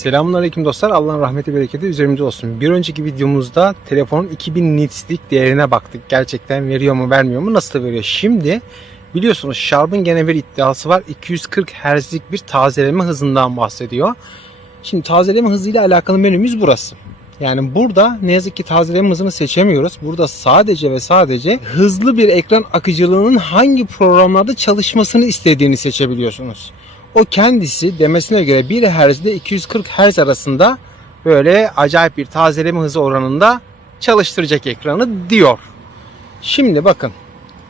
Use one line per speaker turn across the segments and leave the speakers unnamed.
Selamünaleyküm dostlar. Allah'ın rahmeti bereketi üzerimizde olsun. Bir önceki videomuzda telefonun 2000 nits'lik değerine baktık. Gerçekten veriyor mu vermiyor mu nasıl veriyor. Şimdi biliyorsunuz Sharp'ın gene bir iddiası var. 240 Hz'lik bir tazeleme hızından bahsediyor. Şimdi tazeleme hızıyla alakalı menümüz burası. Yani burada ne yazık ki tazeleme hızını seçemiyoruz. Burada sadece ve sadece hızlı bir ekran akıcılığının hangi programlarda çalışmasını istediğini seçebiliyorsunuz. O kendisi demesine göre 1 Hz ile 240 Hz arasında böyle acayip bir tazeleme hızı oranında çalıştıracak ekranı diyor. Şimdi bakın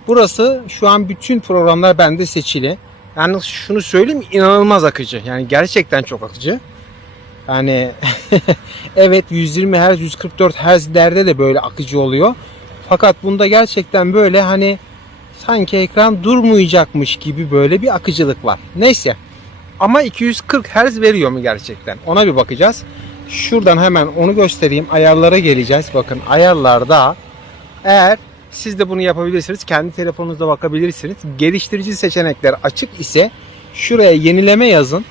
burası şu an bütün programlar bende seçili. Yani şunu söyleyeyim inanılmaz akıcı. Yani gerçekten çok akıcı. Yani evet 120 Hz 144 Hz'lerde de böyle akıcı oluyor. Fakat bunda gerçekten böyle hani sanki ekran durmayacakmış gibi böyle bir akıcılık var. Neyse. Ama 240 Hz veriyor mu gerçekten? Ona bir bakacağız. Şuradan hemen onu göstereyim. Ayarlara geleceğiz. Bakın ayarlarda eğer siz de bunu yapabilirsiniz. Kendi telefonunuzda bakabilirsiniz. Geliştirici seçenekler açık ise şuraya yenileme yazın.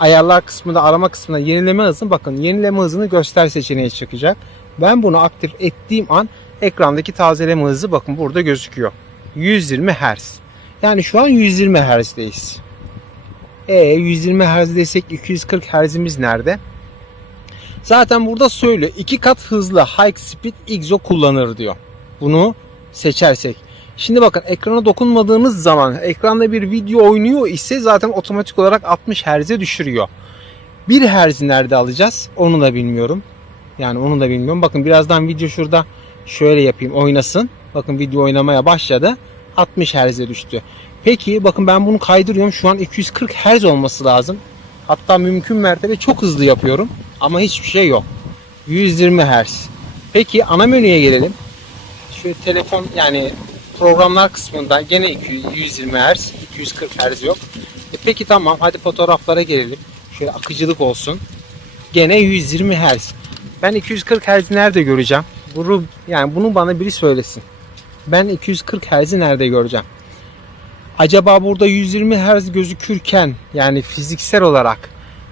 Ayarlar kısmında arama kısmında yenileme hızını bakın yenileme hızını göster seçeneği çıkacak. Ben bunu aktif ettiğim an ekrandaki tazeleme hızı bakın burada gözüküyor. 120 Hz. Yani şu an 120 Hz'deyiz. E 120 Hz desek 240 Hz'imiz nerede? Zaten burada söylüyor. iki kat hızlı high speed XO kullanır diyor. Bunu seçersek. Şimdi bakın ekrana dokunmadığımız zaman ekranda bir video oynuyor ise zaten otomatik olarak 60 Hz'e düşürüyor. 1 Hz nerede alacağız? Onu da bilmiyorum. Yani onu da bilmiyorum. Bakın birazdan video şurada şöyle yapayım oynasın. Bakın video oynamaya başladı. 60 Hz'e düştü. Peki bakın ben bunu kaydırıyorum. Şu an 240 Hz olması lazım. Hatta mümkün mertebe çok hızlı yapıyorum. Ama hiçbir şey yok. 120 Hz. Peki ana menüye gelelim. Şu telefon yani programlar kısmında gene 200, 120 Hz, 240 Hz yok. E peki tamam hadi fotoğraflara gelelim. Şöyle akıcılık olsun. Gene 120 Hz. Ben 240 Hz nerede göreceğim? Bunu yani bunu bana biri söylesin. Ben 240 Hz'i nerede göreceğim? Acaba burada 120 Hz gözükürken yani fiziksel olarak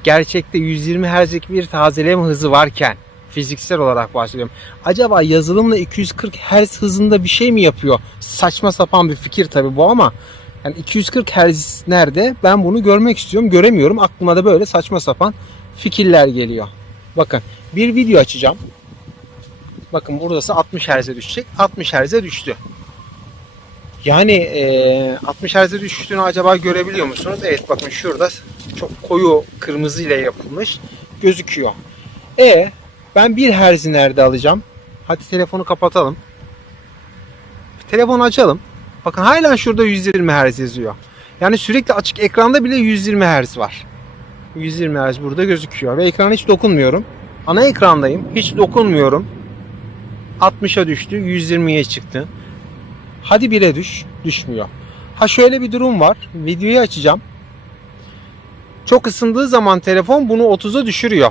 gerçekte 120 Hz'lik bir tazeleme hızı varken fiziksel olarak bahsediyorum. Acaba yazılımla 240 Hz hızında bir şey mi yapıyor? Saçma sapan bir fikir tabi bu ama yani 240 Hz nerede? Ben bunu görmek istiyorum. Göremiyorum. Aklıma da böyle saçma sapan fikirler geliyor. Bakın bir video açacağım. Bakın buradası 60 Hz'e düşecek. 60 Hz'e düştü. Yani e, 60 Hz'e düştüğünü acaba görebiliyor musunuz? Evet bakın şurada çok koyu kırmızı ile yapılmış gözüküyor. E ben 1 Hz'i nerede alacağım? Hadi telefonu kapatalım. Telefonu açalım. Bakın hala şurada 120 Hz yazıyor. Yani sürekli açık ekranda bile 120 Hz var. 120 Hz burada gözüküyor ve ekrana hiç dokunmuyorum. Ana ekrandayım. Hiç dokunmuyorum. 60'a düştü. 120'ye çıktı. Hadi 1'e düş. Düşmüyor. Ha şöyle bir durum var. Videoyu açacağım. Çok ısındığı zaman telefon bunu 30'a düşürüyor.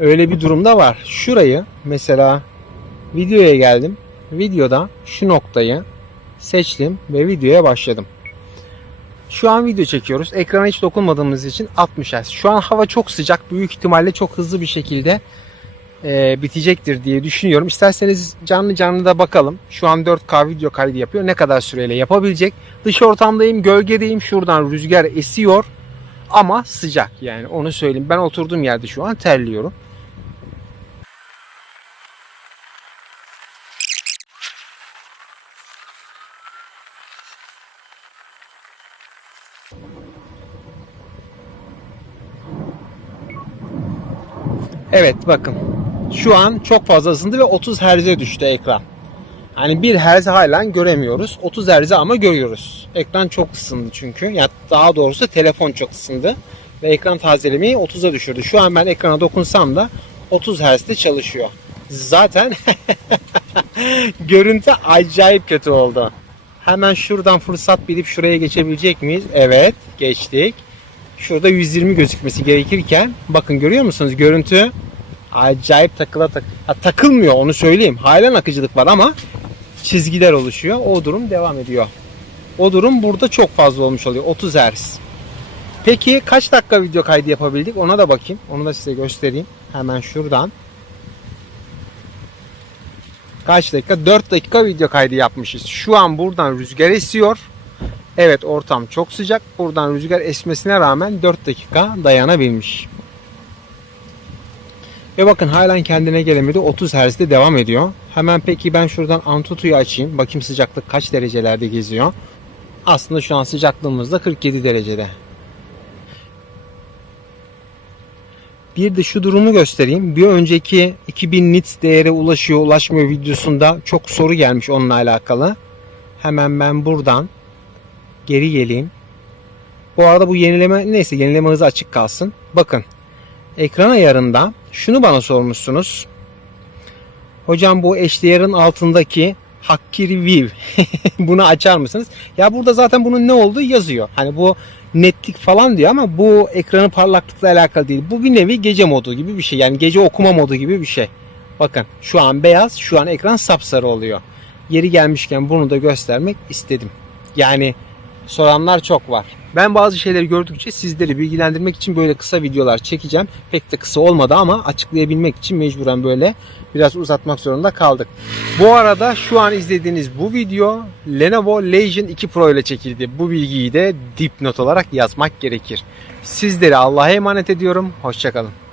Öyle bir durumda var. Şurayı mesela videoya geldim. Videoda şu noktayı seçtim ve videoya başladım. Şu an video çekiyoruz. Ekrana hiç dokunmadığımız için 60 Hz. Şu an hava çok sıcak. Büyük ihtimalle çok hızlı bir şekilde e, bitecektir diye düşünüyorum. İsterseniz canlı canlı da bakalım. Şu an 4K video kaydı yapıyor. Ne kadar süreyle yapabilecek? Dış ortamdayım, gölgedeyim. Şuradan rüzgar esiyor. Ama sıcak yani onu söyleyeyim. Ben oturduğum yerde şu an terliyorum. Evet bakın. Şu an çok fazla ısındı ve 30 Hz'e düştü ekran. Hani 1 Hz halen göremiyoruz. 30 Hz ama görüyoruz. Ekran çok ısındı çünkü. Ya daha doğrusu telefon çok ısındı. Ve ekran tazelemeyi 30'a düşürdü. Şu an ben ekrana dokunsam da 30 Hz'de çalışıyor. Zaten görüntü acayip kötü oldu. Hemen şuradan fırsat bilip şuraya geçebilecek miyiz? Evet geçtik. Şurada 120 gözükmesi gerekirken bakın görüyor musunuz? Görüntü acayip takıla tak ha, takılmıyor onu söyleyeyim. Halen akıcılık var ama çizgiler oluşuyor. O durum devam ediyor. O durum burada çok fazla olmuş oluyor. 30 Hz. Peki kaç dakika video kaydı yapabildik? Ona da bakayım. Onu da size göstereyim. Hemen şuradan. Kaç dakika? 4 dakika video kaydı yapmışız. Şu an buradan rüzgar esiyor. Evet ortam çok sıcak. Buradan rüzgar esmesine rağmen 4 dakika dayanabilmiş. Ve bakın halen kendine gelemedi. 30 Hz'de devam ediyor. Hemen peki ben şuradan Antutu'yu açayım. Bakayım sıcaklık kaç derecelerde geziyor. Aslında şu an sıcaklığımız da 47 derecede. Bir de şu durumu göstereyim. Bir önceki 2000 nits değere ulaşıyor ulaşmıyor videosunda çok soru gelmiş onunla alakalı. Hemen ben buradan geri geleyim. Bu arada bu yenileme neyse yenileme hızı açık kalsın. Bakın ekran ayarında şunu bana sormuşsunuz. Hocam bu HDR'ın altındaki Hakkiri View bunu açar mısınız? Ya burada zaten bunun ne olduğu yazıyor. Hani bu netlik falan diyor ama bu ekranın parlaklıkla alakalı değil. Bu bir nevi gece modu gibi bir şey. Yani gece okuma modu gibi bir şey. Bakın şu an beyaz, şu an ekran sapsarı oluyor. Yeri gelmişken bunu da göstermek istedim. Yani soranlar çok var. Ben bazı şeyleri gördükçe sizleri bilgilendirmek için böyle kısa videolar çekeceğim. Pek de kısa olmadı ama açıklayabilmek için mecburen böyle biraz uzatmak zorunda kaldık. Bu arada şu an izlediğiniz bu video Lenovo Legion 2 Pro ile çekildi. Bu bilgiyi de dipnot olarak yazmak gerekir. Sizleri Allah'a emanet ediyorum. Hoşçakalın.